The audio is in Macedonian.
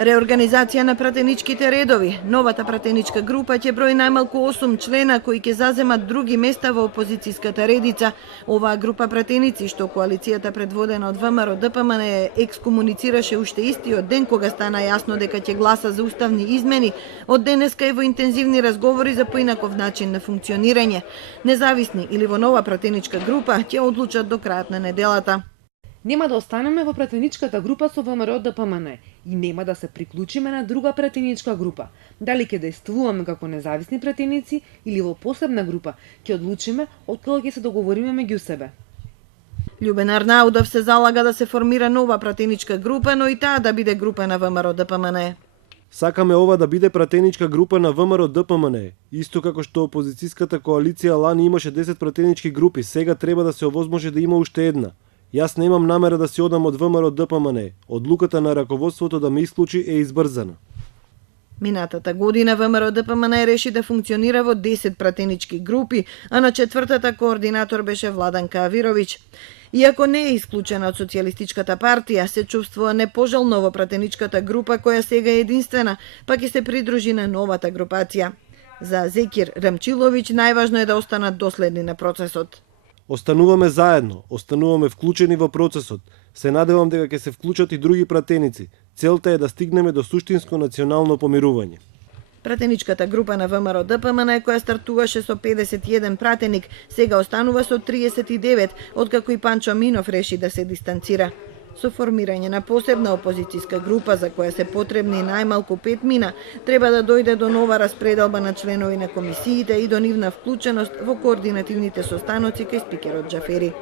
Реорганизација на пратеничките редови. Новата пратеничка група ќе брои најмалку 8 члена кои ќе заземат други места во опозицијската редица. Оваа група пратеници што коалицијата предводена од ВМРО ДПМН екскомуницираше уште истиот ден кога стана јасно дека ќе гласа за уставни измени, од денеска е во интензивни разговори за поинаков начин на функционирање. Независни или во нова пратеничка група ќе одлучат до крајот на неделата. Нема да останеме во пратеничката група со ВМРО ДПМН и нема да се приклучиме на друга пратеничка група. Дали ќе действуваме како независни пратеници или во посебна група, ќе одлучиме откога ќе се договориме меѓу себе. Љубен Арнаудов се залага да се формира нова пратеничка група, но и таа да биде група на ВМРО ДПМН. Сакаме ова да биде пратеничка група на ВМРО ДПМН. Исто како што опозицијската коалиција лани имаше 10 пратенички групи, сега треба да се овозможи да има уште една. Јас немам намера да си одам од ВМРО ДПМН. Одлуката на раководството да ме исклучи е избрзана. Минатата година ВМРО ДПМН реши да функционира во 10 пратенички групи, а на четвртата координатор беше Владанка Авировиќ. Иако не е исклучена од Социјалистичката партија, се чувствува непожелно во пратеничката група која сега е единствена, па ќе се придружи на новата групација. За Зекир Рамчиловиќ најважно е да останат доследни на процесот. Остануваме заедно, остануваме вклучени во процесот. Се надевам дека ќе се вклучат и други пратеници. Целта е да стигнеме до суштинско национално помирување. Пратеничката група на ВМРО ДПМН која стартуваше со 51 пратеник, сега останува со 39, откако и Панчо Минов реши да се дистанцира. Со формирање на посебна опозицијска група за која се потребни најмалку 5 мина, треба да дојде до нова распределба на членови на комисиите и до нивна вклученост во координативните состаноци кај спикерот Џафери.